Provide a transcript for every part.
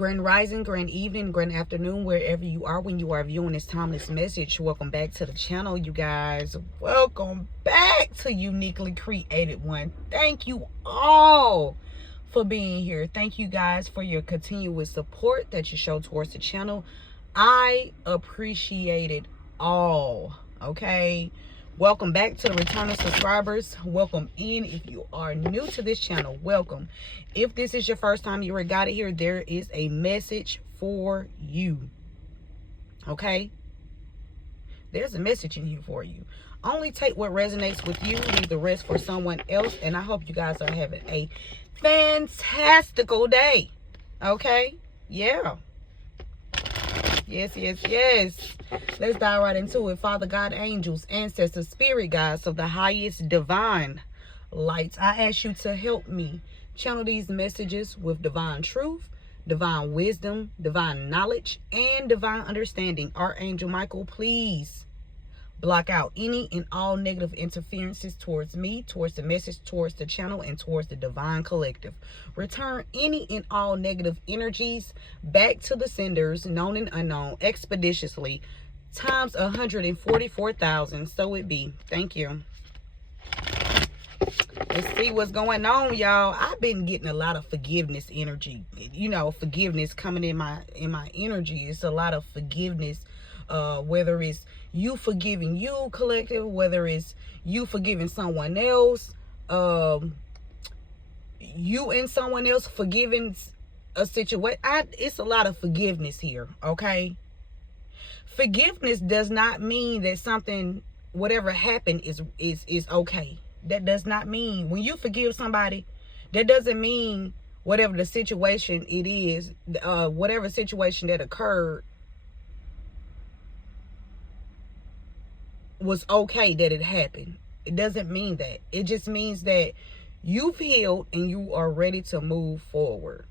Grand rising, grand evening, grand afternoon, wherever you are when you are viewing this timeless message. Welcome back to the channel, you guys. Welcome back to Uniquely Created One. Thank you all for being here. Thank you guys for your continuous support that you show towards the channel. I appreciate it all. Okay. Welcome back to the returning subscribers. Welcome in. If you are new to this channel, welcome. If this is your first time you got it here, there is a message for you. Okay? There's a message in here for you. Only take what resonates with you, leave the rest for someone else. And I hope you guys are having a fantastical day. Okay? Yeah. Yes, yes, yes. Let's dive right into it. Father God, angels, ancestors, spirit guides of the highest divine lights, I ask you to help me channel these messages with divine truth, divine wisdom, divine knowledge, and divine understanding. Archangel Michael, please block out any and all negative interferences towards me, towards the message, towards the channel, and towards the divine collective. Return any and all negative energies back to the senders, known and unknown, expeditiously, times 144,000. So it be. Thank you. Let's see what's going on, y'all. I've been getting a lot of forgiveness energy. You know, forgiveness coming in my energy. It's a lot of forgiveness, whether it's you forgiving you, collective, whether it's you forgiving someone else, you and someone else forgiving a situation. It's a lot of forgiveness here, okay? Forgiveness does not mean that something, whatever happened, is okay. That does not mean, when you forgive somebody, that doesn't mean whatever the situation it is, whatever situation that occurred was okay that it happened. It doesn't mean that. It just means that you've healed and you are ready to move forward.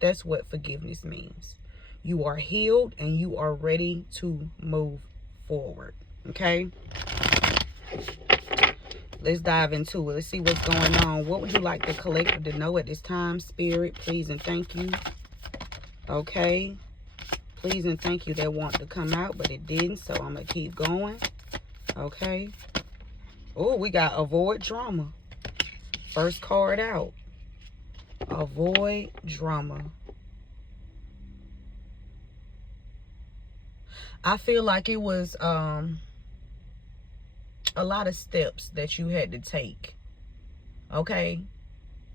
That's what forgiveness means. You are healed and you are ready to move forward. Okay? Let's dive into it. Let's see what's going on. What would you like the collective to know at this time? Spirit, please and thank you. Okay. Please and thank you. That wanted to come out, but it didn't. So I'm going to keep going. Okay. Oh, we got avoid drama. First card out. Avoid drama. I feel like it was a lot of steps that you had to take, okay,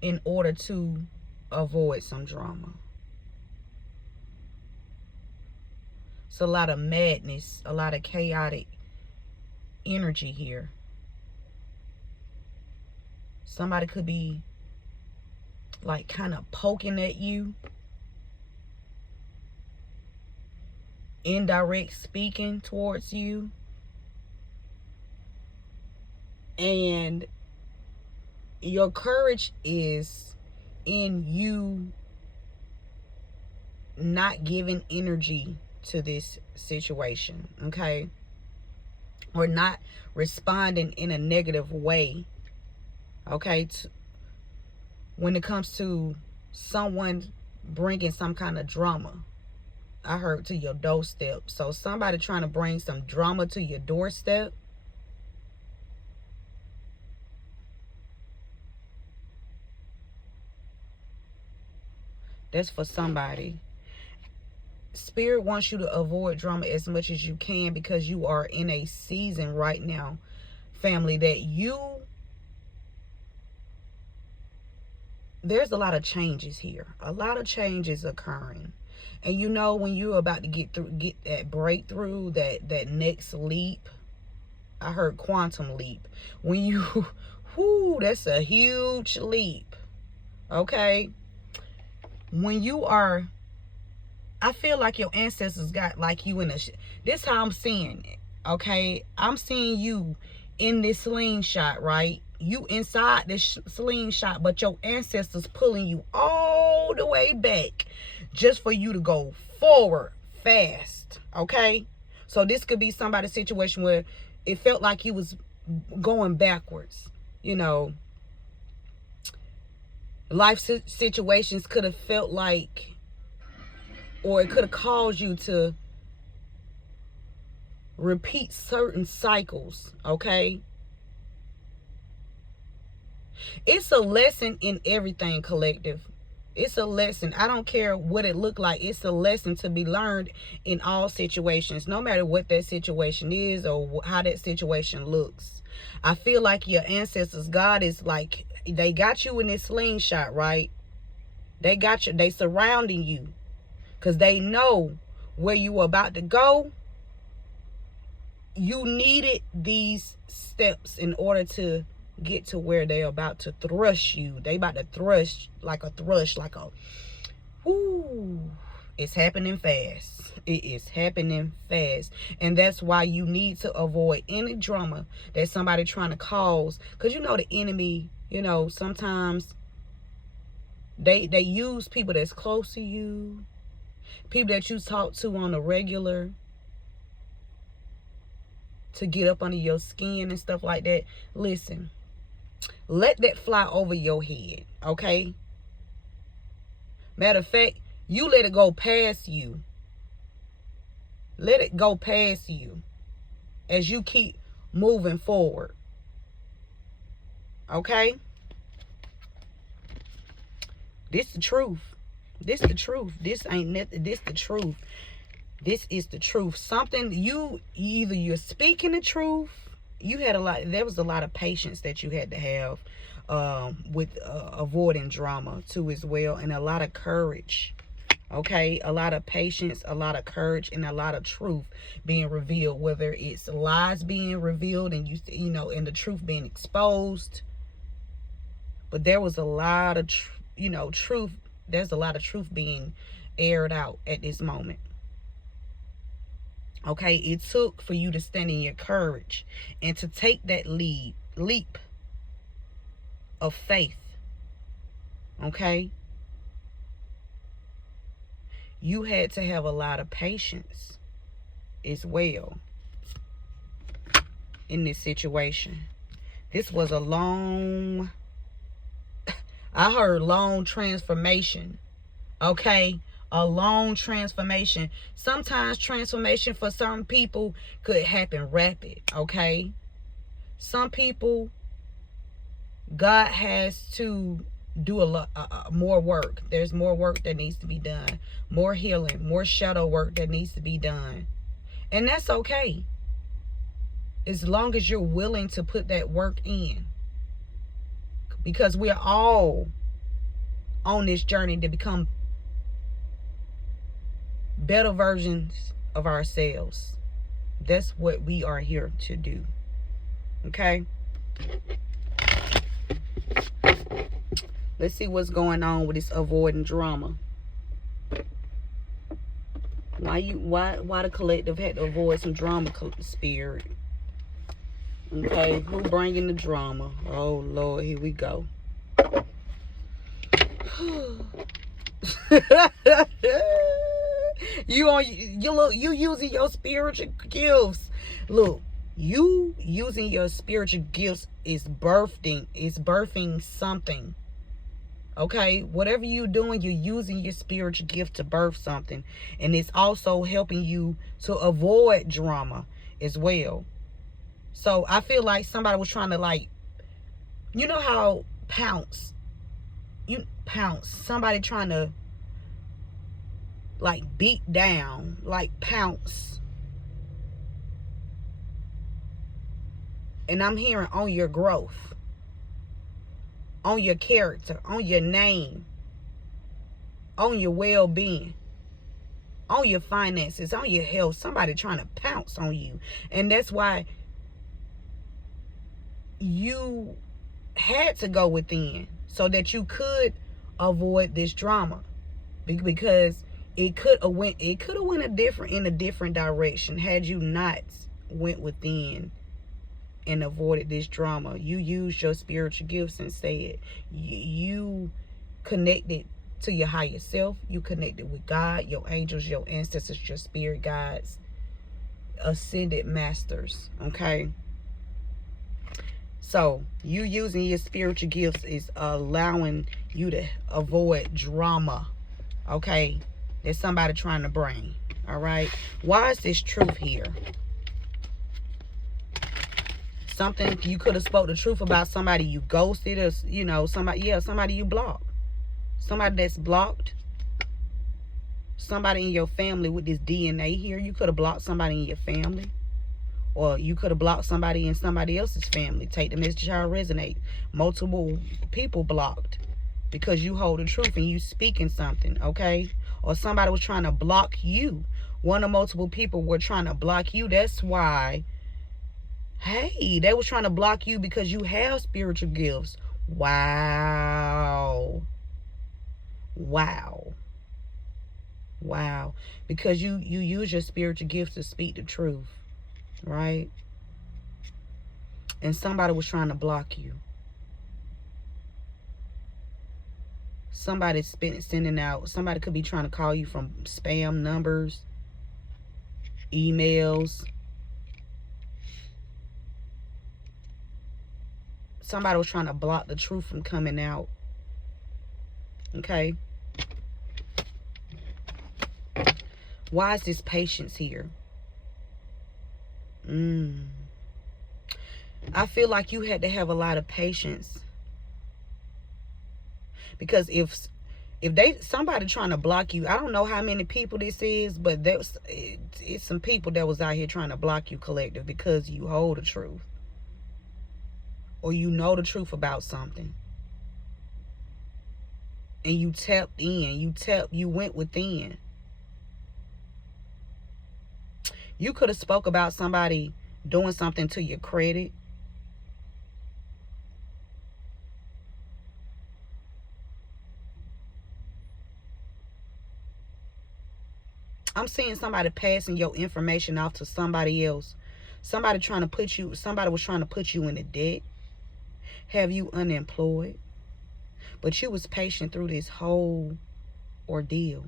in order to avoid some drama. It's a lot of madness, a lot of chaotic energy here. Somebody could be like kind of poking at you, indirect speaking towards you, and your courage is in you not giving energy to this situation, okay? Or not responding in a negative way, okay? When it comes to someone bringing some kind of drama, I heard, to your doorstep. So somebody trying to bring some drama to your doorstep. That's for somebody. Spirit wants you to avoid drama as much as you can, because you are in a season right now, family, that there's a lot of changes here. A lot of changes occurring. And you know, when you're about to get that breakthrough, that next leap, I heard quantum leap. When you, that's a huge leap. Okay? When you are, I feel like your ancestors got like you in a, this how I'm seeing it, okay? I'm seeing you in this slingshot, right? You inside this slingshot, but your ancestors pulling you all the way back just for you to go forward fast, okay? So this could be somebody's situation where it felt like you was going backwards, you know. Life situations could have felt like or it could have caused you to repeat certain cycles, okay? It's a lesson in everything, collective. It's a lesson. I don't care what it looked like. It's a lesson to be learned in all situations, no matter what that situation is or how that situation looks. I feel like your ancestors, God is like, they got you in this slingshot, right? They got you. They surrounding you because they know where you were about to go. You needed these steps in order to get to where they're about to thrust you. They about to thrust like a thrush, like a, whoo. It's happening fast. It is happening fast. And that's why you need to avoid any drama that somebody trying to cause. Because you know the enemy, you know, sometimes they use people that's close to you, people that you talk to on a regular, to get up under your skin and stuff like that. Listen, let that fly over your head, okay? Matter of fact, you let it go past you. Let it go past you as you keep moving forward, okay? This the truth. This the truth. This ain't nothing. This the truth. This is the truth. Something either you're speaking the truth. You had there was a lot of patience that you had to have with avoiding drama too as well, and a lot of courage. Okay, a lot of patience, a lot of courage, and a lot of truth being revealed. Whether it's lies being revealed and you know, and the truth being exposed. But there was a lot of truth. There's a lot of truth being aired out at this moment. Okay, it took for you to stand in your courage and to take that leap of faith. Okay, you had to have a lot of patience as well in this situation. This was a long, I heard long transformation. Okay, a long transformation. Sometimes transformation for some people could happen rapid, okay? Some people, God has to do a lot more work. There's more work that needs to be done. More healing, more shadow work that needs to be done. And that's okay. As long as you're willing to put that work in. Because we're all on this journey to become better versions of ourselves. That's what we are here to do. Okay? Let's see what's going on with this avoiding drama. Why the collective had to avoid some drama, spirit? Okay, who bringing the drama? Oh Lord, here we go. You using your spiritual gifts. Look, you using your spiritual gifts is birthing something. Okay, whatever you're doing, you're using your spiritual gift to birth something, and it's also helping you to avoid drama as well. So I feel like somebody was trying to, like, you know how pounce. Somebody trying to, like, beat down, like pounce. And I'm hearing on your growth, on your character, on your name, on your well-being, on your finances, on your health. Somebody trying to pounce on you. And that's why you had to go within, so that you could avoid this drama, because it could have went in a different direction had you not went within and avoided this drama. You used your spiritual gifts and said you connected to your higher self. You connected with God, your angels, your ancestors, your spirit guides, ascended masters. Okay, so you using your spiritual gifts is allowing you to avoid drama. Okay, that somebody trying to bring. All right. Why is this truth here? Something you could have spoke the truth about somebody you ghosted, or you know, somebody you blocked. Somebody that's blocked. Somebody in your family with this DNA here. You could have blocked somebody in your family. Or you could have blocked somebody in somebody else's family. Take the message how it resonates. Multiple people blocked because you hold the truth and you speaking something, okay? Or somebody was trying to block you. One or multiple people were trying to block you. That's why, hey, they was trying to block you because you have spiritual gifts. Wow. Wow. Wow. Because you use your spiritual gifts to speak the truth. Right? And somebody was trying to block you. Somebody's sending out, somebody could be trying to call you from spam numbers, emails. Somebody was trying to block the truth from coming out. Okay? Why is this patience here? I feel like you had to have a lot of patience, because if somebody trying to block you, I don't know how many people this is, but it's some people that was out here trying to block you, collective, because you hold the truth, or you know the truth about something, and you tapped in, you went within. You could have spoke about somebody doing something to your credit. I'm seeing somebody passing your information off to somebody else. Somebody was trying to put you in a debt, have you unemployed. But you was patient through this whole ordeal.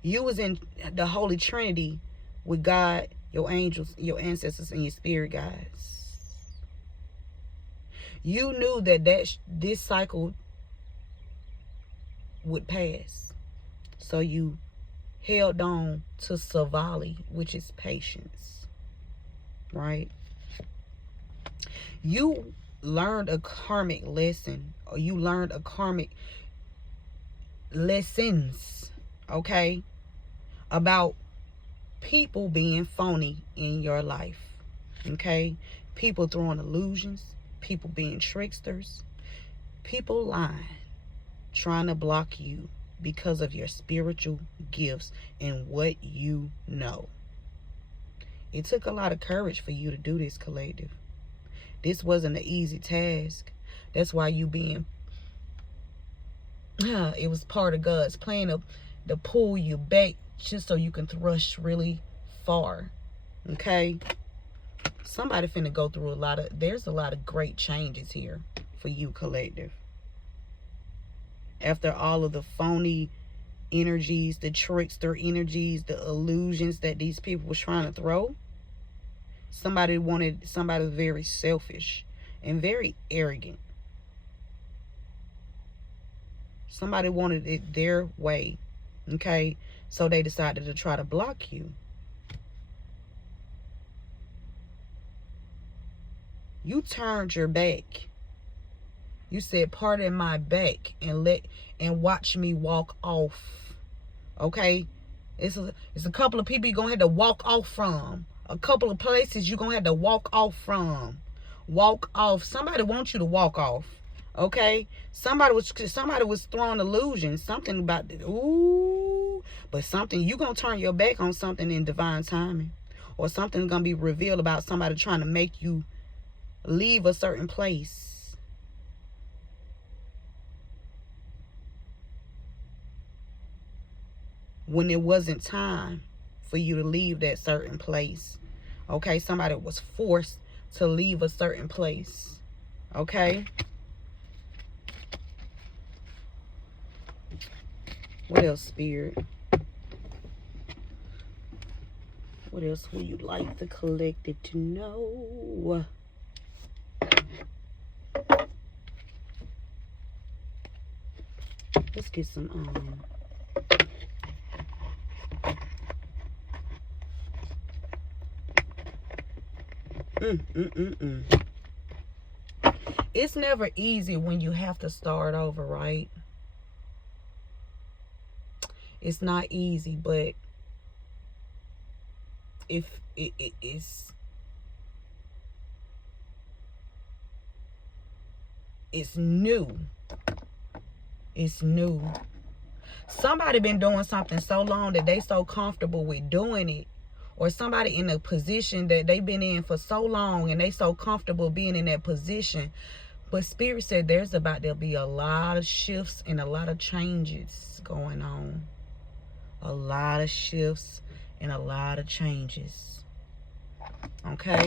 You was in the Holy Trinity with God, your angels, your ancestors, and your spirit guides. You knew that this cycle would pass. So you held on to Savali, which is patience. Right? You learned a karmic lesson, or you learned a karmic lessons, okay, about people being phony in your life. Okay? People throwing illusions, people being tricksters, people lying, trying to block you because of your spiritual gifts and what you know. It took a lot of courage for you to do this, collective. This wasn't an easy task. That's why you being it was part of God's plan to pull you back, just so you can thrust really far. Okay? Somebody finna go through there's a lot of great changes here for you, collective. After all of the phony energies, the trickster energies, the illusions that these people were trying to throw, somebody very selfish and very arrogant. Somebody wanted it their way. Okay? So they decided to try to block you. You turned your back. You said, "Pardon my back," and watch me walk off. Okay? It's a couple of people you're gonna have to walk off from. A couple of places you're gonna have to walk off from. Walk off. Somebody wants you to walk off. Okay? Somebody was throwing illusions. Something about it. Ooh. But something, you gonna turn your back on something in divine timing. Or something's gonna be revealed about somebody trying to make you leave a certain place. When it wasn't time for you to leave that certain place. Okay? Somebody was forced to leave a certain place. Okay? What else, Spirit? What else would you like the collective to know? Let's get some It's never easy when you have to start over, right? It's not easy, but if it's new. It's new. Somebody been doing something so long that they so comfortable with doing it, or somebody in a position that they've been in for so long and they so comfortable being in that position. But Spirit said there'll be a lot of shifts and a lot of changes going on. A lot of shifts and a lot of changes. Okay?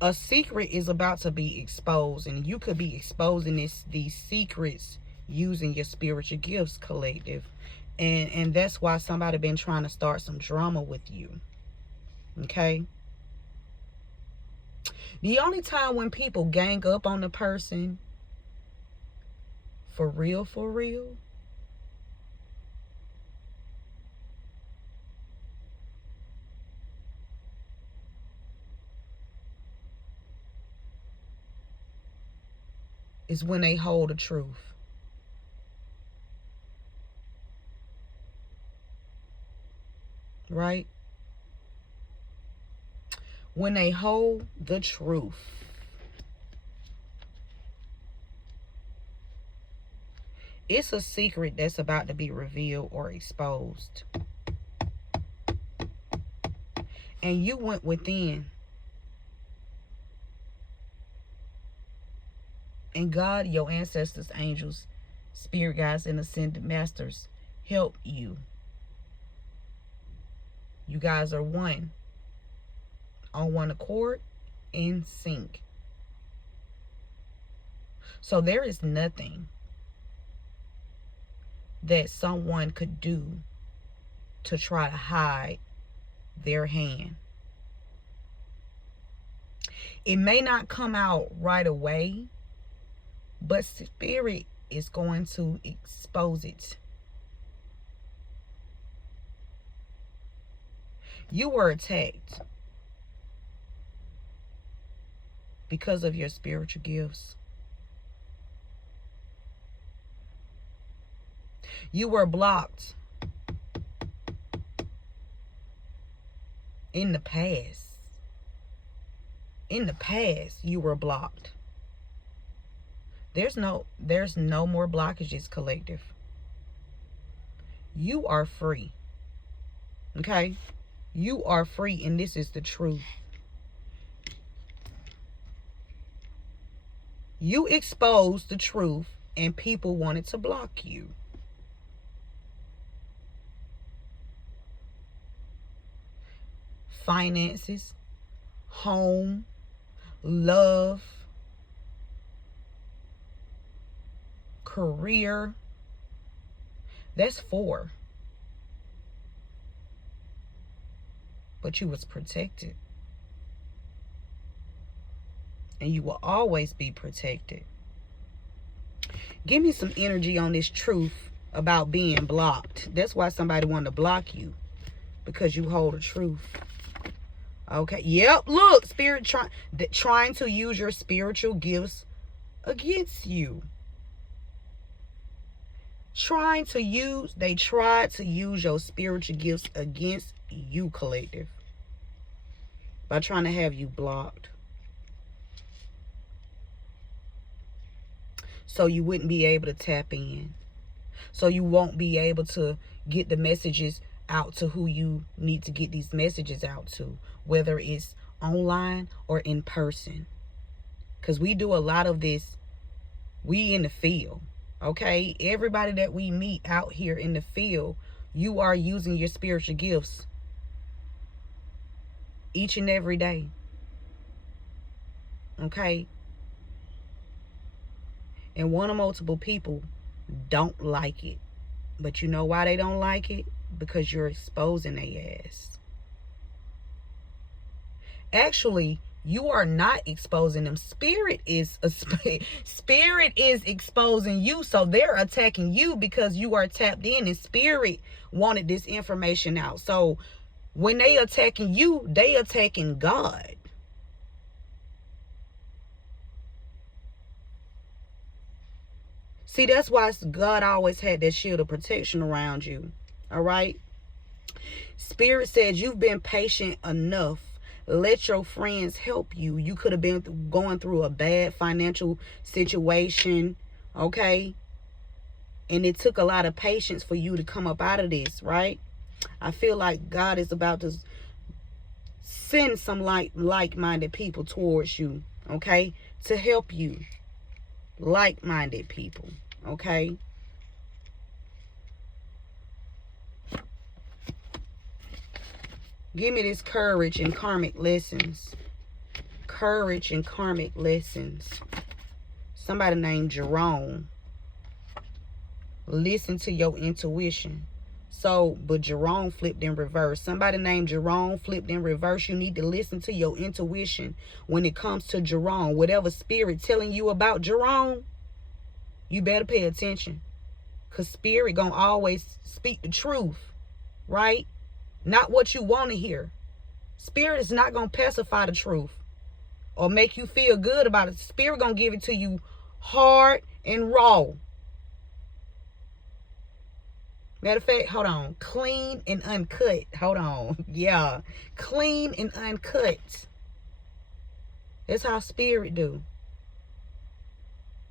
A secret is about to be exposed, and you could be exposing these secrets using your spiritual gifts, collective. And that's why somebody been trying to start some drama with you. Okay? The only time when people gang up on the person for real, is when they hold the truth. Right? When they hold the truth. It's a secret that's about to be revealed or exposed. And you went within. And God, your ancestors, angels, spirit guides, and ascended masters help you. You guys are one. On one accord, in sync. So there is nothing that someone could do to try to hide their hand. It may not come out right away, but Spirit is going to expose it. You were attacked because of your spiritual gifts. You were blocked in the past. In the past, you were blocked. There's no more blockages, collective. You are free. Okay? You are free, and this is the truth. You exposed the truth, and people wanted to block you. Finances, home, love, career. That's 4. But you was protected. And you will always be protected. Give me some energy on this truth about being blocked. That's why somebody wanted to block you. Because you hold the truth. Okay. Yep. Look. Spirit trying to use your spiritual gifts against you. They tried to use your spiritual gifts against you, collective. By trying to have you blocked. So you wouldn't be able to tap in. So you won't be able to get the messages out to who you need to get these messages out to. Whether it's online or in person. Because we do a lot of this. We in the field. Okay? Everybody that we meet out here in the field, you are using your spiritual gifts. Each and every day. Okay? And one or multiple people don't like it. But you know why they don't like it? Because you're exposing their ass. Actually, You are not exposing them. Spirit is exposing you. So they're attacking you because you are tapped in, and spirit wanted this information out. So when they attacking you, they attacking God. See, that's why God always had that shield of protection around you. All right. Spirit said you've been patient enough. Let your friends help you. You could have been going through a bad financial situation, okay? And it took a lot of patience for you to come up out of this, right? I feel like God is about to send some like-minded people towards you, okay? To help you. Like-minded people, okay? Give me this courage and karmic lessons. Courage and karmic lessons. Somebody named Jerome. Listen to your intuition. So, but Jerome flipped in reverse. Somebody named Jerome flipped in reverse. You need to listen to your intuition when it comes to Jerome. Whatever spirit telling you about Jerome, you better pay attention. Because spirit gonna always speak the truth, right? Not what you want to hear. Spirit is not going to pacify the truth or make you feel good about it. Spirit going to give it to you hard and raw. Matter of fact, hold on. Clean and uncut. Hold on. Yeah. Clean and uncut. That's how spirit do.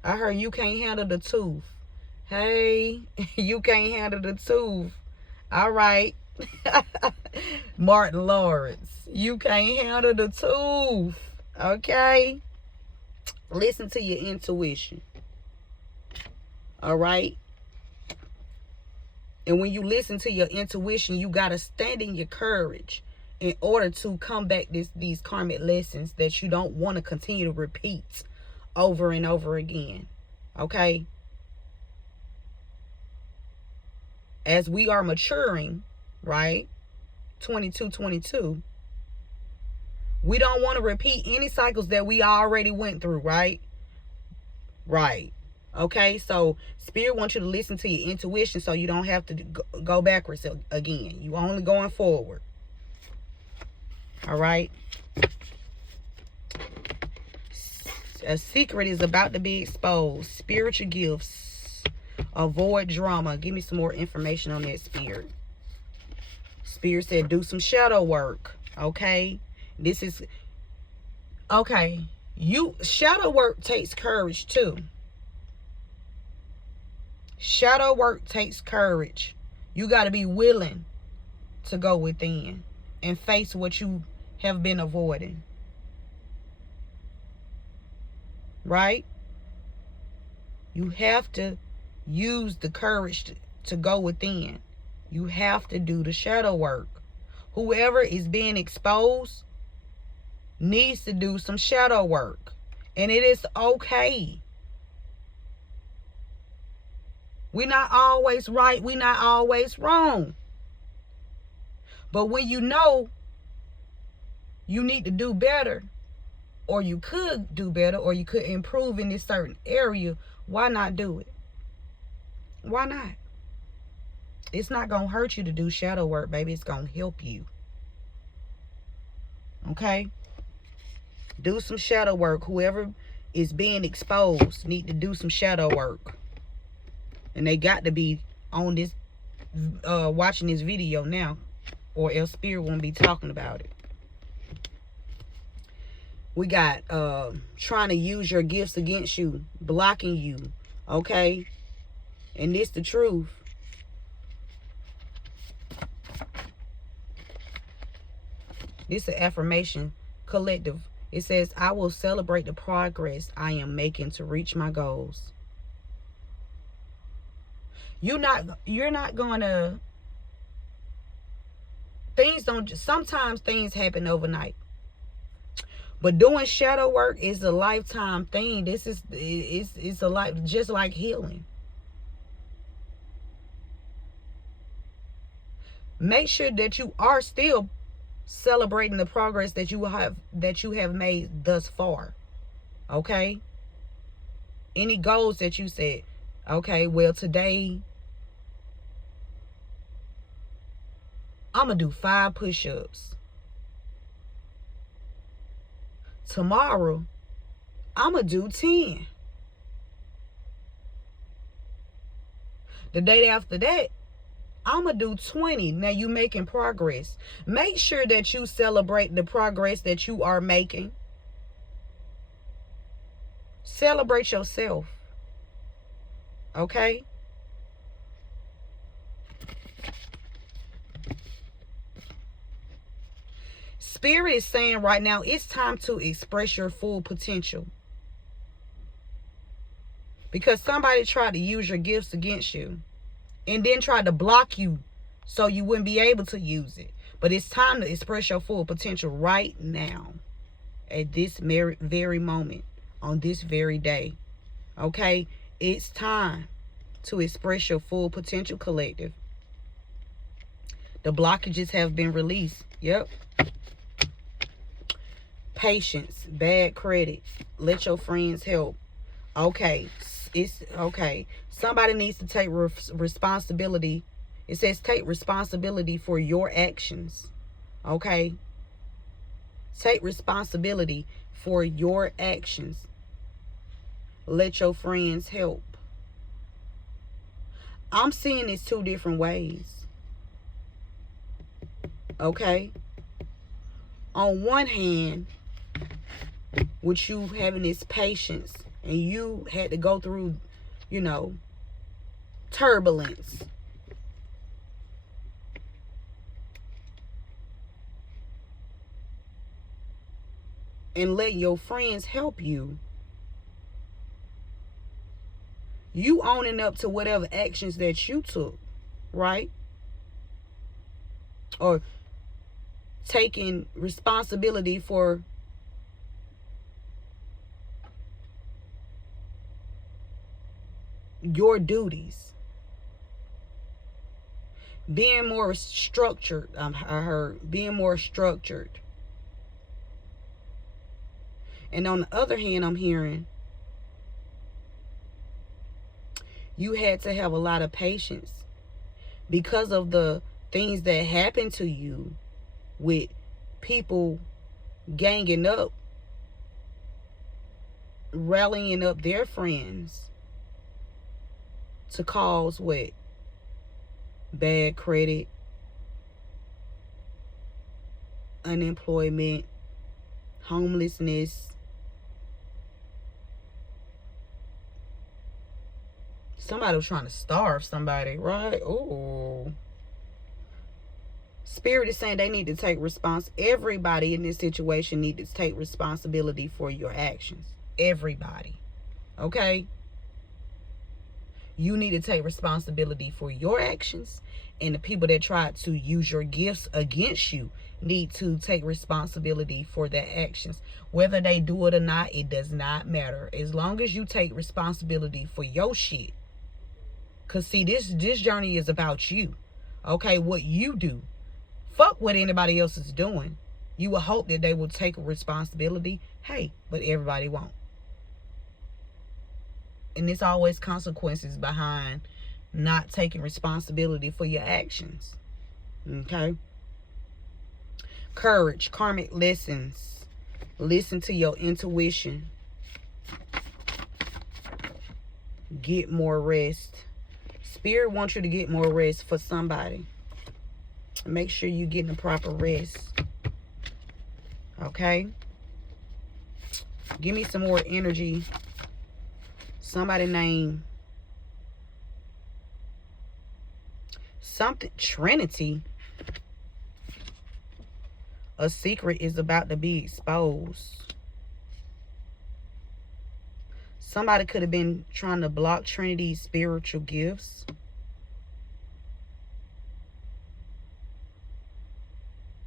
I heard you can't handle the tooth. Hey, you can't handle the tooth. All right. Martin Lawrence, you can't handle the truth. Okay, listen to your intuition. All right, and when you listen to your intuition, you got to stand in your courage in order to combat these karmic lessons that you don't want to continue to repeat over and over again. Okay, as we are maturing, right? 22, we don't want to repeat any cycles that we already went through, right? Right. Okay, so spirit wants you to listen to your intuition so you don't have to go backwards again. You only going forward. All right. A secret is about to be exposed. Spiritual gifts. Avoid drama. Give me some more information on that, spirit. Spirit said do some shadow work. Okay, this is okay. Shadow work takes courage too. Shadow work takes courage. You got to be willing to go within and face what you have been avoiding, right? You have to use the courage to go within. You have to do the shadow work. Whoever is being exposed needs to do some shadow work. And it is okay. We're not always right. We're not always wrong. But when you know you need to do better, or you could do better, or you could improve in this certain area, why not do it? Why not? It's not going to hurt you to do shadow work, baby. It's going to help you. Okay? Do some shadow work. Whoever is being exposed need to do some shadow work. And they got to be on this, watching this video now, or else spirit won't be talking about it. We got trying to use your gifts against you, blocking you. Okay? And this the truth. This is an affirmation collective. It says, I will celebrate the progress I am making to reach my goals. You're not gonna, sometimes things happen overnight. But doing shadow work is a lifetime thing. It's a life, just like healing. Make sure that you are still Celebrating the progress that you have made thus far. Okay? Any goals that you set. Okay, well, today I'm going to do 5 push-ups. Tomorrow, I'm going to do 10. The day after that, I'm going to do 20. Now you making progress. Make sure that you celebrate the progress that you are making. Celebrate yourself. Okay? Spirit is saying right now, it's time to express your full potential. Because somebody tried to use your gifts against you. And then tried to block you so you wouldn't be able to use it. But it's time to express your full potential right now. At this very moment. On this very day. Okay? It's time to express your full potential, collective. The blockages have been released. Yep. Patience. Bad credit. Let your friends help. Okay. It's okay. Somebody needs to take responsibility. It says take responsibility for your actions. Okay? Take responsibility for your actions. Let your friends help. I'm seeing this 2 different ways. Okay? On one hand, with you having this patience, and you had to go through, you know, turbulence. And let your friends help you. You owning up to whatever actions that you took, right? Or taking responsibility for your duties. Being more structured. I heard being more structured. And on the other hand, I'm hearing you had to have a lot of patience because of the things that happened to you with people ganging up, rallying up their friends to cause what? Bad credit, unemployment, homelessness. Somebody was trying to starve somebody, right? Oh. Spirit is saying they need to take everybody in this situation needs to take responsibility for your actions. Everybody. Okay? You need to take responsibility for your actions. And the people that tried to use your gifts against you need to take responsibility for their actions. Whether they do it or not, it does not matter. As long as you take responsibility for your shit. Because see, this journey is about you. Okay, what you do. Fuck what anybody else is doing. You will hope that they will take responsibility. Hey, but everybody won't. And there's always consequences behind not taking responsibility for your actions. Okay? Courage, karmic lessons. Listen to your intuition. Get more rest. Spirit wants you to get more rest for somebody. Make sure you're getting the proper rest. Okay? Give me some more energy. Somebody name something. Trinity. A secret is about to be exposed. Somebody could have been trying to block Trinity's spiritual gifts.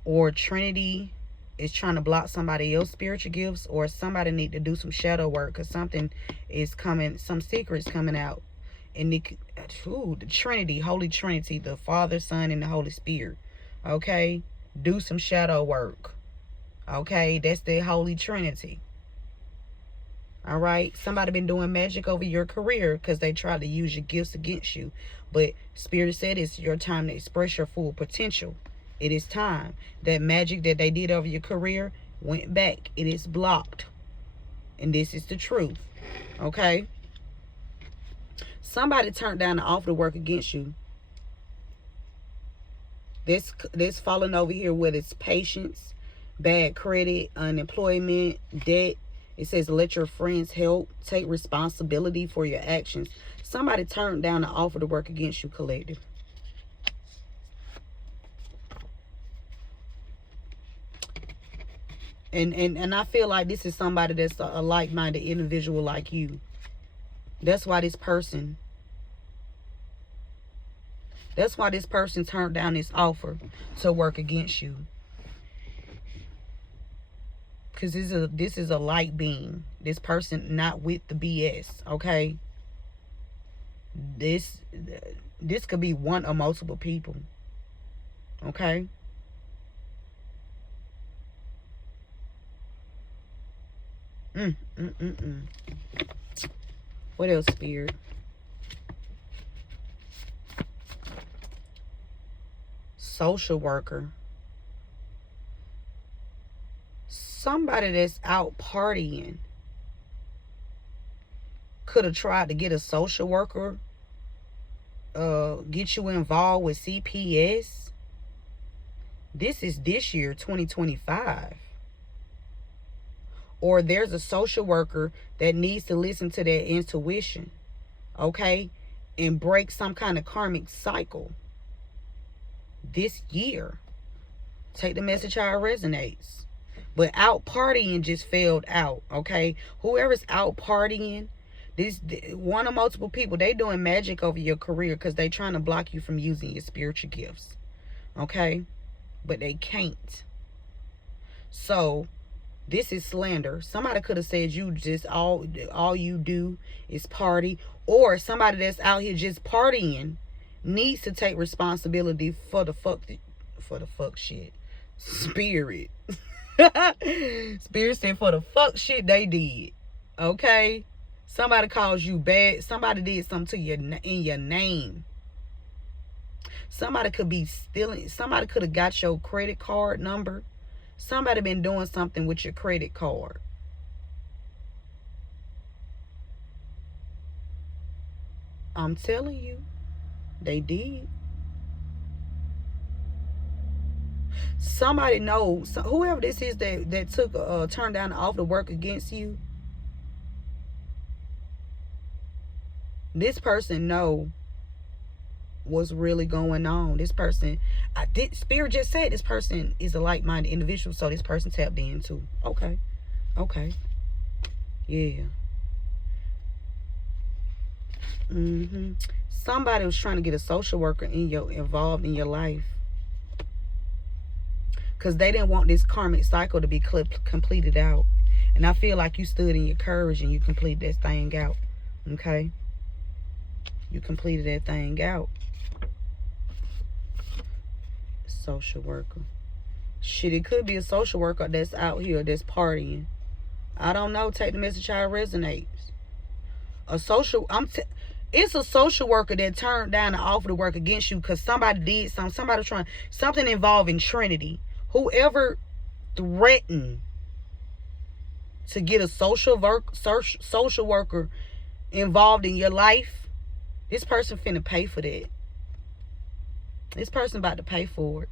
Or Trinity is trying to block somebody else's spiritual gifts. Or somebody need to do some shadow work. Because something is coming. Some secrets coming out. And the Trinity. Holy Trinity. The Father, Son, and the Holy Spirit. Okay. Do some shadow work. Okay, that's the Holy Trinity. All right, somebody been doing magic over your career because they tried to use your gifts against you. But Spirit said it's your time to express your full potential. It is time. That magic that they did over your career went back. It is blocked. And this is the truth. Okay? Somebody turned down the offer to work against you. This falling over here with its patience, bad credit, unemployment, debt. It says, let your friends help. Take responsibility for your actions. Somebody turned down the offer to work against you, collective. And I feel like this is somebody that's a like-minded individual like you. That's why this person turned down this offer to work against you. Because this is a light being. This person not with the BS, okay? This could be one or multiple people, okay? What else, Spirit? Social worker. Somebody that's out partying could have tried to get a social worker, get you involved with CPS. This is this year, 2025. Or there's a social worker that needs to listen to their intuition, okay, and break some kind of karmic cycle this year. Take the message how it resonates. But out partying just failed out, okay? Whoever's out partying, this one or multiple people, they doing magic over your career because they trying to block you from using your spiritual gifts, okay? But they can't. So this is slander. Somebody could have said you just all you do is party, or somebody that's out here just partying needs to take responsibility for the fuck shit. Spirit. Spirit said for the fuck shit they did. Okay? Somebody calls you bad. Somebody did something to you in your name. Somebody could be stealing. Somebody could have got your credit card number. Somebody been doing something with your credit card. I'm telling you, they did. Somebody knows, whoever this is that took turned down the offer to work against you, this person know what's really going on. This person, Spirit just said this person is a like-minded individual, so this person tapped in too. Okay. Yeah. Somebody was trying to get a social worker involved in your life, because they didn't want this karmic cycle to be completed out. And I feel like you stood in your courage and you completed that thing out. Okay? You completed that thing out. Social worker. Shit, it could be a social worker that's out here that's partying. I don't know. Take the message how it resonates. It's a social worker that turned down the offer to work against you because somebody did something. Somebody was trying something involving Trinity. Whoever threatened to get a social worker involved in your life, this person finna pay for that. This person about to pay for it.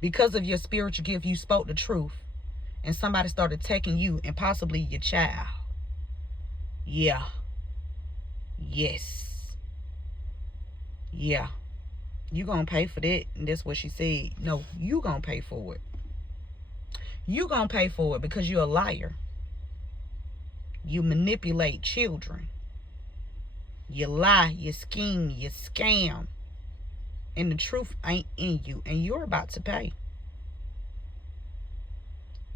Because of your spiritual gift, you spoke the truth. And somebody started taking you and possibly your child. Yeah. Yes. Yeah. You gonna pay for that. And that's what she said. No, you gonna pay for it. You gonna pay for it because you're a liar. You manipulate children. You lie, you scheme, you scam. And the truth ain't in you. And you're about to pay.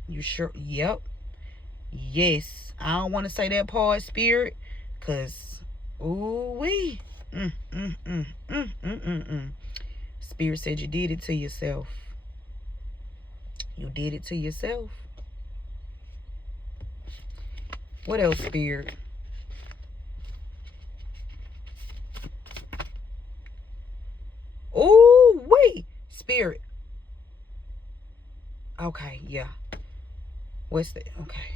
You sure? Yep. Yes. I don't want to say that part, Spirit. Because, ooh-wee. Mm, mm, mm, mm, mm, mm, mm. Spirit said you did it to yourself. You did it to yourself. What else, Spirit? Oh, wait. Spirit. Okay, yeah. What's that? Okay.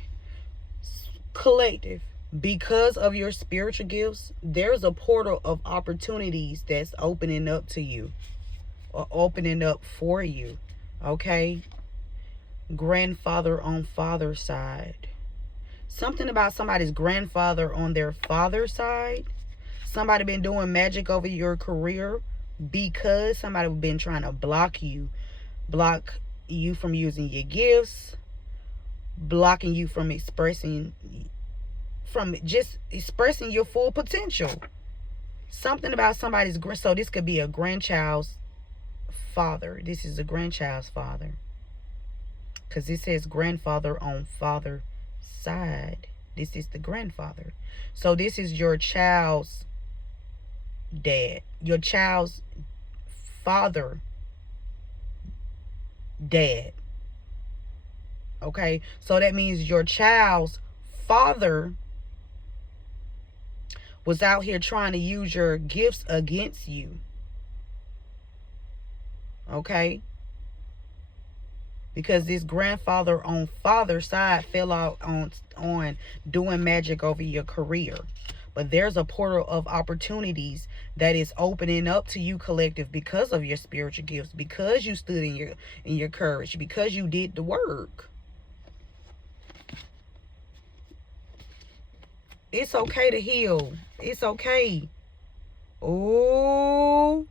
Collective. Because of your spiritual gifts, there's a portal of opportunities that's opening up to you. Or opening up for you. Okay? Grandfather on father's side. Something about somebody's grandfather on their father's side. Somebody been doing magic over your career because somebody been trying to block you from using your gifts, blocking you from just expressing your full potential. Something about somebody's, so this could be a grandchild's father. This is a grandchild's father, because it says grandfather on father side. This is the grandfather. So this is your child's dad, your child's father dad. Okay, so that means your child's father was out here trying to use your gifts against you. Okay, because this grandfather on father's side fell out on doing magic over your career. But there's a portal of opportunities that is opening up to you, collective, because of your spiritual gifts, because you stood in your courage, because you did the work. It's okay to heal. It's okay. Oh.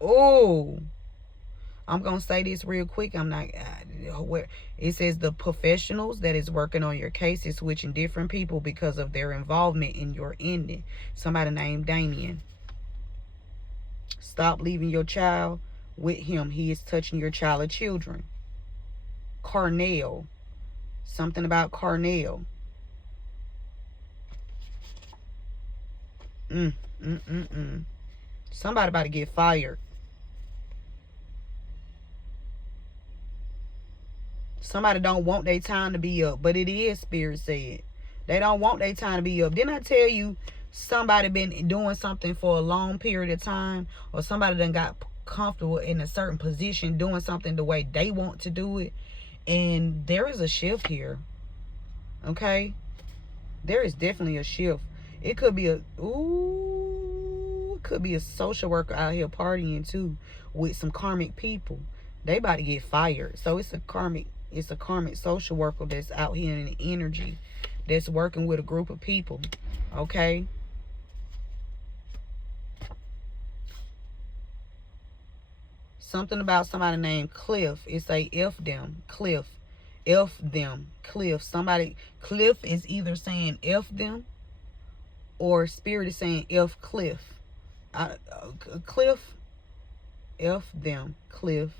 Oh. I'm going to say this real quick. I'm not, where it says the professionals that is working on your case is switching different people because of their involvement in your ending. Somebody named Damien. Stop leaving your child with him. He is touching your child or children. Carnell. Something about Carnell. Somebody about to get fired. Somebody don't want their time to be up, but it is, Spirit said. They don't want their time to be up. Didn't I tell you somebody been doing something for a long period of time, or somebody done got comfortable in a certain position doing something the way they want to do it? And there is a shift here. Okay? There is definitely a shift. It could be it could be a social worker out here partying too with some karmic people. They about to get fired. So it's a karmic social worker that's out here in the energy, that's working with a group of people. Okay? Something about somebody named Cliff. It's a F them. Cliff. F them. Cliff. Somebody. Cliff is either saying F them, or Spirit is saying F Cliff. Cliff. F them. Cliff.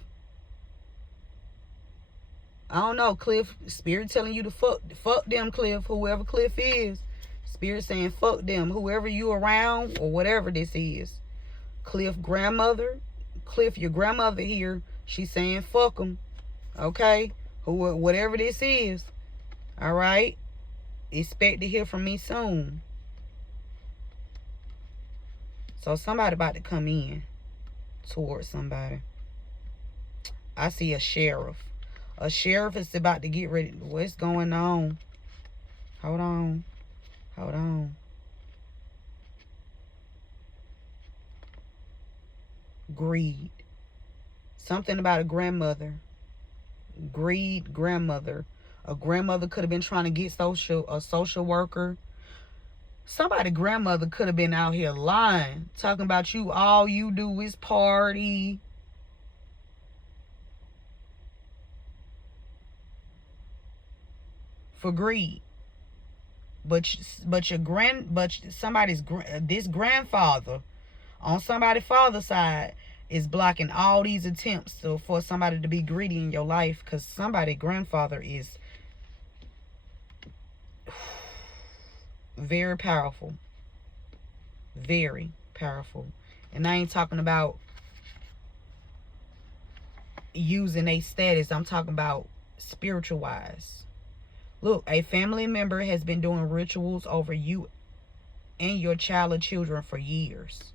I don't know, Cliff. Spirit telling you to fuck them, Cliff. Whoever Cliff is. Spirit saying fuck them. Whoever you around, or whatever this is. Cliff grandmother. Cliff, your grandmother here. She's saying fuck them. Okay? Whatever this is. Alright? Expect to hear from me soon. So somebody about to come in towards somebody. I see a sheriff. A sheriff is about to get ready. What's going on? Hold on. Hold on. Greed. Something about a grandmother. Greed, grandmother. A grandmother could have been trying to get a social worker. Somebody grandmother could have been out here lying, talking about you. All you do is party. For greed. But somebody's this grandfather on somebody's father's side is blocking all these attempts for somebody to be greedy in your life, because somebody's grandfather is Very powerful. Very powerful. And I ain't talking about using a status. I'm talking about spiritual wise. Look, a family member has been doing rituals over you and your child or children for years.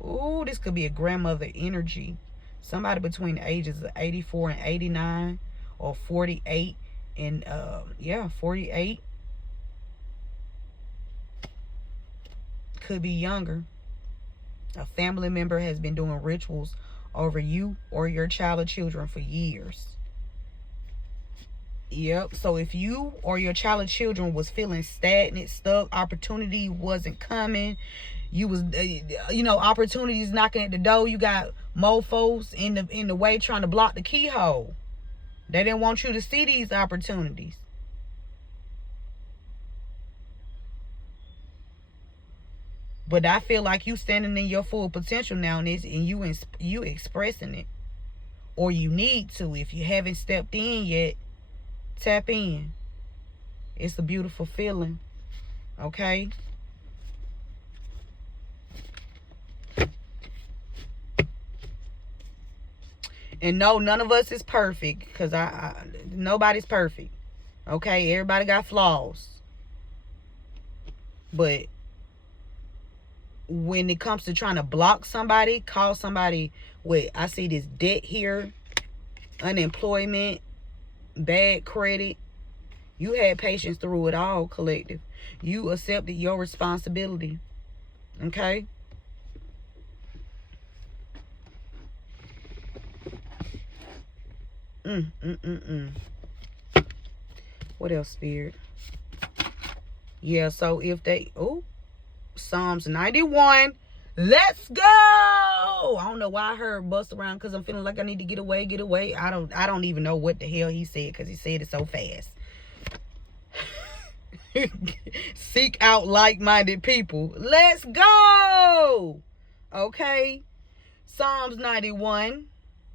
Ooh, this could be a grandmother energy. Somebody between the ages of 84 and 89, or 48 and 48. Could be younger. A family member has been doing rituals over you or your child or children for years. Yep. So if you or your child or children was feeling stagnant, stuck, opportunity wasn't coming, you was opportunities knocking at the door, you got mofos in the way trying to block the keyhole. They didn't want you to see these opportunities. But I feel like you standing in your full potential now, and you expressing it, or you need to. If you haven't stepped in yet, tap in. It's a beautiful feeling. Okay. And no, none of us is perfect, because nobody's perfect. Okay, everybody got flaws. But when it comes to trying to block somebody, call somebody with, I see this debt here, unemployment, bad credit. You had patience through it all, collective. You accepted your responsibility. Okay? What else, Spirit? Yeah, so if they... Oh, Psalms 91. Let's go! I don't know why I heard bust around, because I'm feeling like I need to get away. I don't even know what the hell he said, because he said it so fast. Seek out like-minded people. Let's go! Okay? Psalms 91.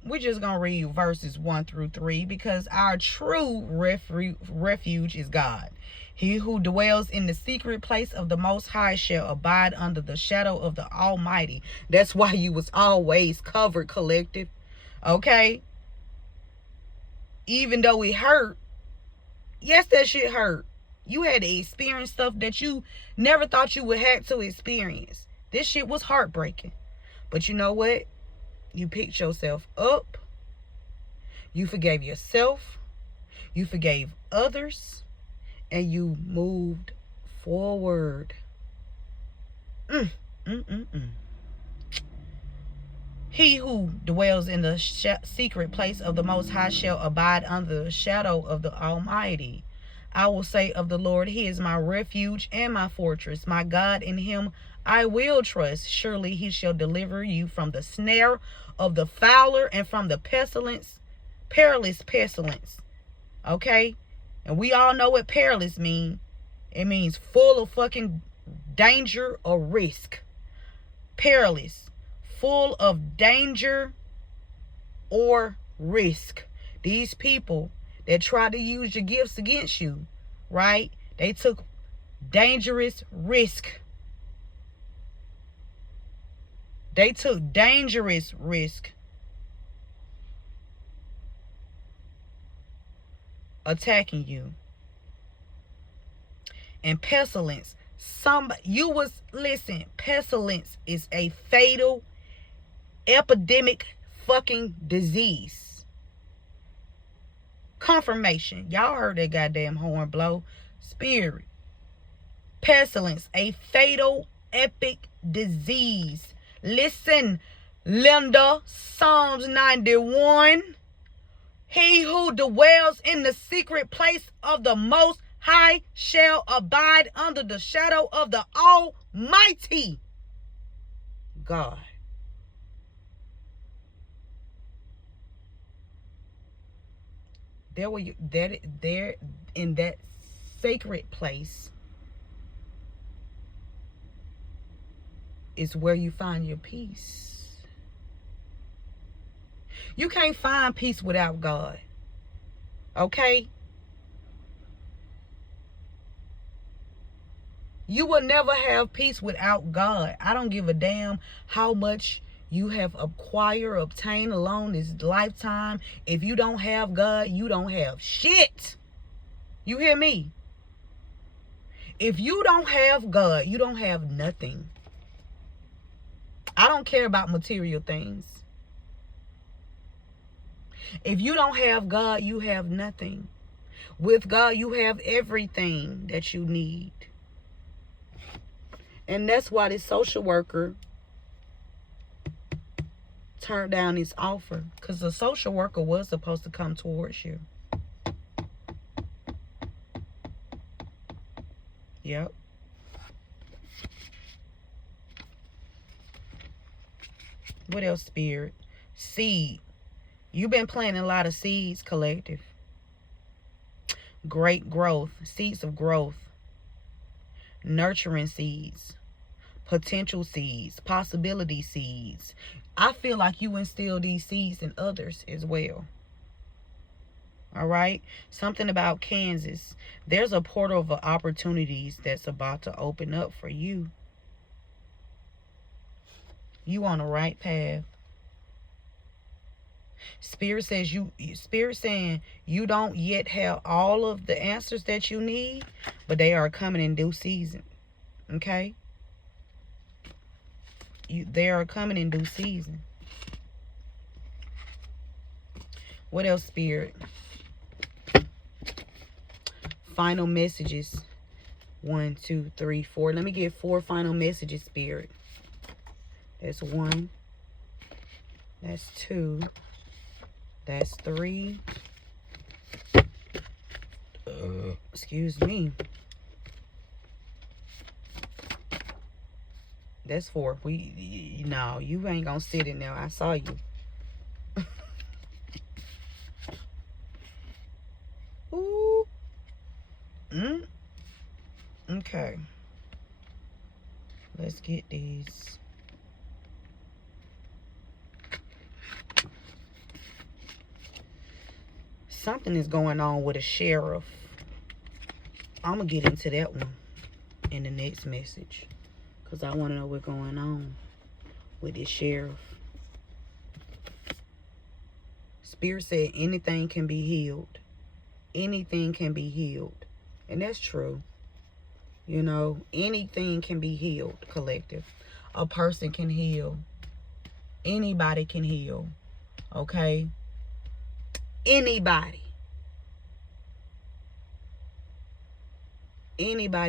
We're just going to read verses 1 through 3, because our true refuge is God. He who dwells in the secret place of the Most High shall abide under the shadow of the Almighty. That's why you was always covered, collective. Okay? Even though it hurt, yes, that shit hurt. You had to experience stuff that you never thought you would have to experience. This shit was heartbreaking. But you know what? You picked yourself up. You forgave yourself. You forgave others. And you moved forward. He who dwells in the secret place of the Most High shall abide under the shadow of the Almighty. I will say of the Lord, He is my refuge and my fortress. My God, in Him I will trust. Surely He shall deliver you from the snare of the fowler and from the perilous pestilence. Okay? And we all know what perilous mean. It means full of fucking danger or risk. Perilous. Full of danger or risk. These people that try to use your gifts against you, right? They took dangerous risk. They took dangerous risk attacking you. And pestilence, pestilence is a fatal epidemic fucking disease. Confirmation. Y'all heard that goddamn horn blow. Spirit. Pestilence, a fatal epic disease. Listen, Linda, Psalms 91. He who dwells in the secret place of the Most High shall abide under the shadow of the Almighty God. There in that sacred place is where you find your peace. You can't find peace without God. Okay? You will never have peace without God. I don't give a damn how much you have obtained along this lifetime. If you don't have God, you don't have shit. You hear me? If you don't have God, you don't have nothing. I don't care about material things. If you don't have God, you have nothing. With God, you have everything that you need. And that's why this social worker turned down his offer. Because the social worker was supposed to come towards you. Yep. What else, Spirit? Seed. You've been planting a lot of seeds, collective. Great growth. Seeds of growth. Nurturing seeds. Potential seeds. Possibility seeds. I feel like you instill these seeds in others as well. All right? Something about Kansas. There's a portal of opportunities that's about to open up for you. You on the right path. Spirit says Spirit saying you don't yet have all of the answers that you need, but they are coming in due season. Okay? They are coming in due season. What else, Spirit? Final messages. 1, 2, 3, 4. Let me get 4 final messages, Spirit. That's 1. That's 2. That's 3. Excuse me. That's 4. No, you ain't gonna sit in there. I saw you. Ooh. Okay. Let's get these. Something is going on with a sheriff. I'm going to get into that one in the next message. Because I want to know what's going on with this sheriff. Spirit said anything can be healed. Anything can be healed. And that's true. You know, anything can be healed, collective. A person can heal. Anybody can heal. Okay? Anybody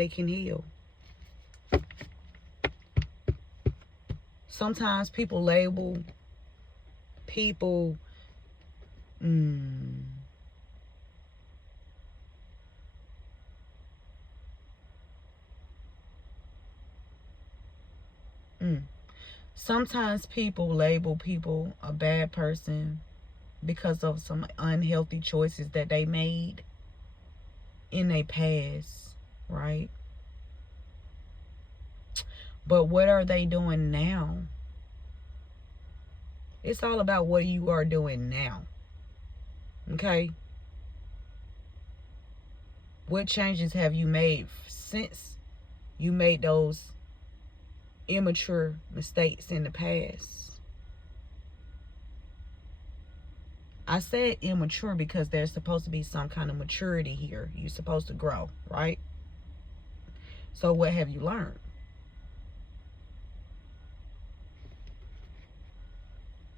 can heal. Sometimes people label people sometimes people label people a bad person because of some unhealthy choices that they made in their past, right? But what are they doing now? It's all about what you are doing now. Okay? What changes have you made since you made those immature mistakes in the past? I said immature because there's supposed to be some kind of maturity here. You're supposed to grow, right? So what have you learned?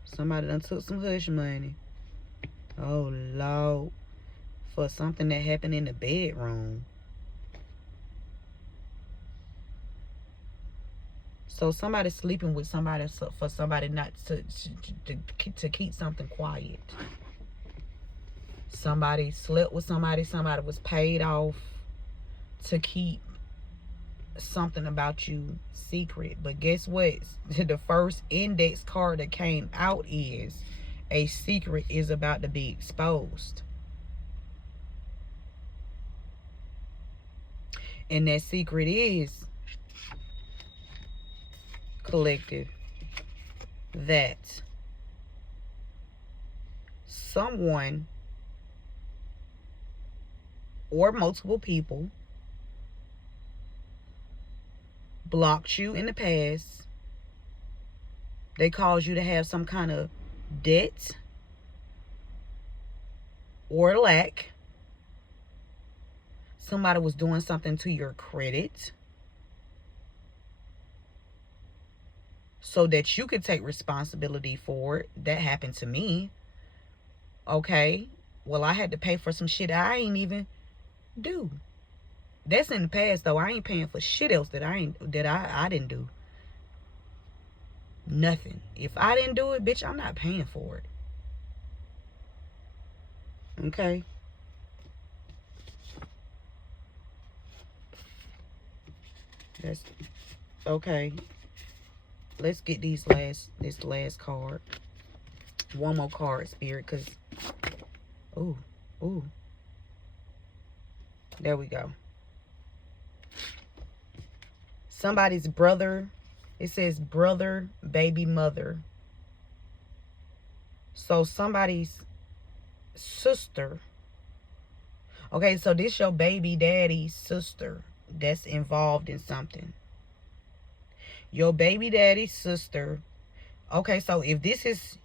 Somebody done took some hush money. Oh, Lord. For something that happened in the bedroom. So somebody sleeping with somebody for somebody not to keep something quiet. Somebody slept with somebody. Somebody was paid off to keep something about you secret. But guess what? The first index card that came out is a secret is about to be exposed. And that secret is, collective, that someone or multiple people blocked you in the past. They caused you to have some kind of debt or lack. Somebody was doing something to your credit so that you could take responsibility for it. That happened to me. Okay. Well, I had to pay for some shit I ain't even do. That's in the past though. I ain't paying for shit else that I didn't do. Nothing. If I didn't do it, bitch, I'm not paying for it. Okay. That's okay. Let's get this last card. One more card, Spirit, because ooh. There we go. Somebody's brother. It says brother, baby mother. So somebody's sister. Okay, so this your baby daddy's sister that's involved in something. Your baby daddy's sister. Okay, so if this is...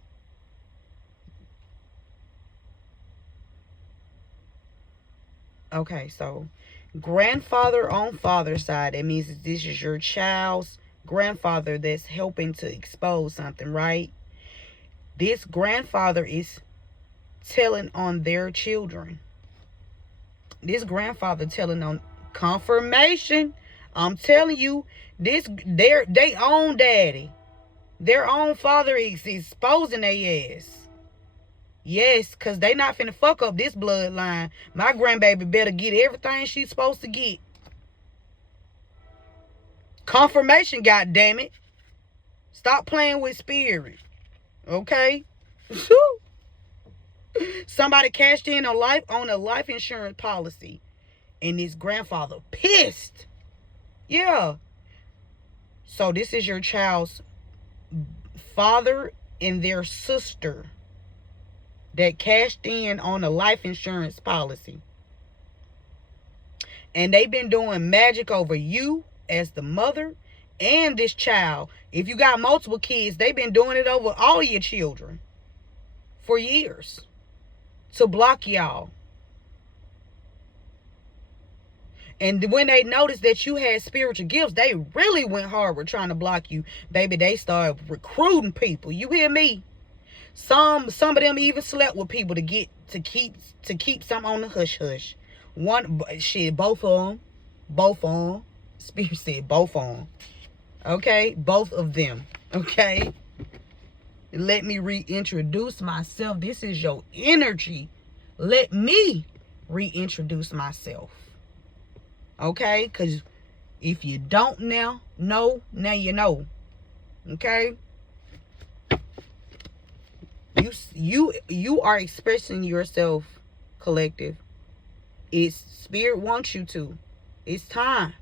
Okay, so grandfather on father's side. That means this is your child's grandfather that's helping to expose something, right? This grandfather is telling on their children. This grandfather telling on confirmation. I'm telling you, they own daddy. Their own father is exposing their ass. Yes, because they not finna fuck up this bloodline. My grandbaby better get everything she's supposed to get. Confirmation, goddammit. Stop playing with spirit. Okay? Somebody cashed in on a life insurance policy. And this grandfather pissed. Yeah. So this is your child's father and their sister that cashed in on a life insurance policy. And they've been doing magic over you as the mother and this child. If you got multiple kids, they've been doing it over all your children for years to block y'all. And when they noticed that you had spiritual gifts, they really went hard with trying to block you. Baby, they started recruiting people. You hear me? Some of them even slept with people to keep some on the hush hush. Both of them. Spirit said both of them. Okay, both of them. Okay, let me reintroduce myself. This is your energy. Let me reintroduce myself. Okay, because if you don't now you know. Okay. You are expressing yourself, collective. It's spirit wants you to. It's time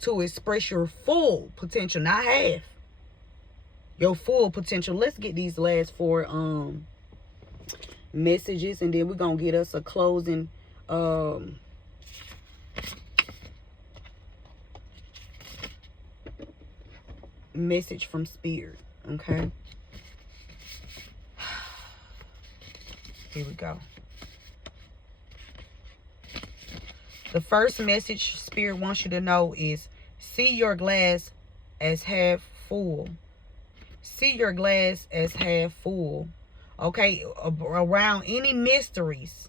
to express your full potential, not half. Your full potential. Let's get these last 4 messages, and then we're gonna get us a closing message from spirit. Okay. Here we go. The first message spirit wants you to know is see your glass as half full. See your glass as half full. Okay, around any mysteries.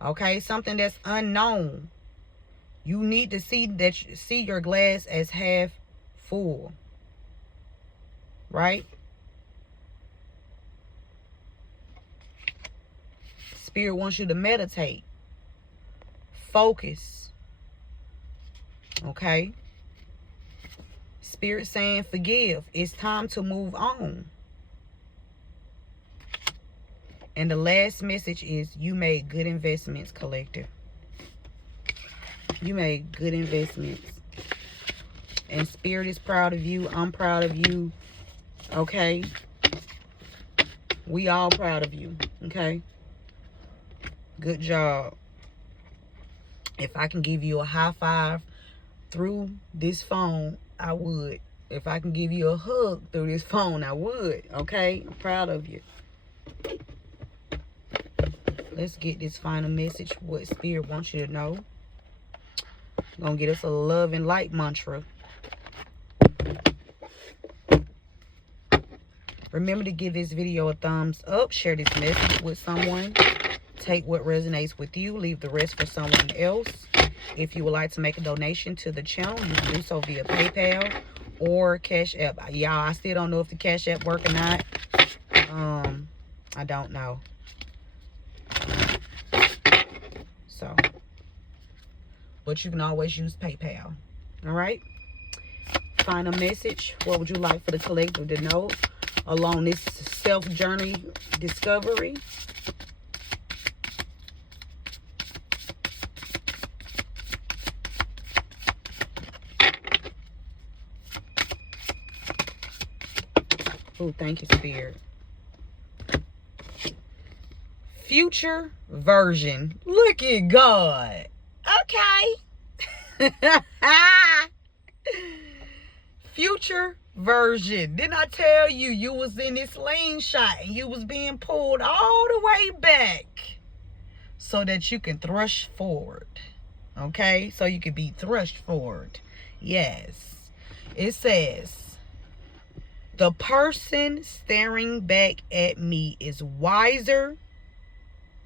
Okay, something that's unknown. You need to see your glass as half full. Right? Spirit wants you to meditate. Focus. Okay? Spirit saying forgive. It's time to move on. And the last message is you made good investments, collective. You made good investments. And spirit is proud of you. I'm proud of you. Okay? We all proud of you. Okay? Good job. If I can give you a high five through this phone, I would. If I can give you a hug through this phone, I would. Okay? I'm proud of you. Let's get this final message. What Spirit wants you to know. Gonna get us a love and light mantra. Remember to give this video a thumbs up. Share this message with someone. Take what resonates with you. Leave the rest for someone else. If you would like to make a donation to the channel, you can do so via PayPal or Cash App. Y'all, I still don't know if the Cash App work or not. I don't know. So, but you can always use PayPal. All right? Final message. What would you like for the collective to know along this self-journey discovery? Oh, thank you, Spirit. Future version. Look at God. Okay. Future version. Didn't I tell you you was in this slingshot and you was being pulled all the way back so that you can thrust forward? Okay? So you can be thrust forward. Yes. It says, the person staring back at me is wiser,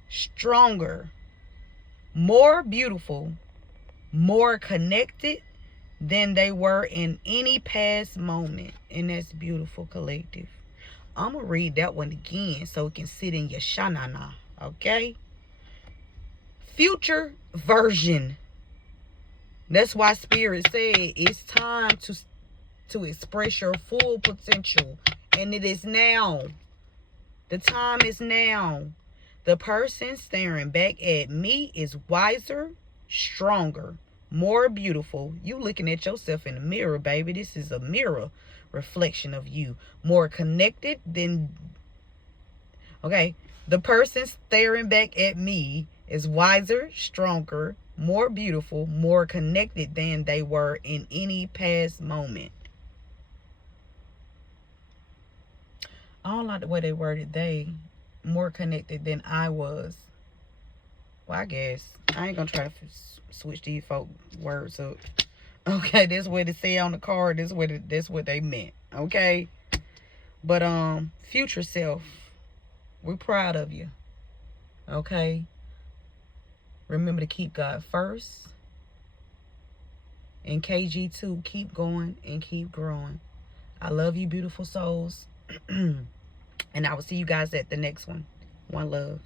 stronger, more beautiful, more connected than they were in any past moment. And that's beautiful, collective. I'm going to read that one again so it can sit in your shanana. Okay? Future version. That's why Spirit said it's time to express your full potential. And it is now. The time is now. The person staring back at me is wiser, stronger, more beautiful. You looking at yourself in the mirror, baby. This is a mirror reflection of you. More connected than... Okay. The person staring back at me is wiser, stronger, more beautiful, more connected than they were in any past moment. I don't like the way they worded they. More connected than I was. Well, I guess. I ain't gonna try to switch these folk words up. Okay, that's what it say on the card. That's what they meant. Okay? But, future self, we're proud of you. Okay? Remember to keep God first. And KG2, keep going and keep growing. I love you, beautiful souls. And I will see you guys at the next one. One love.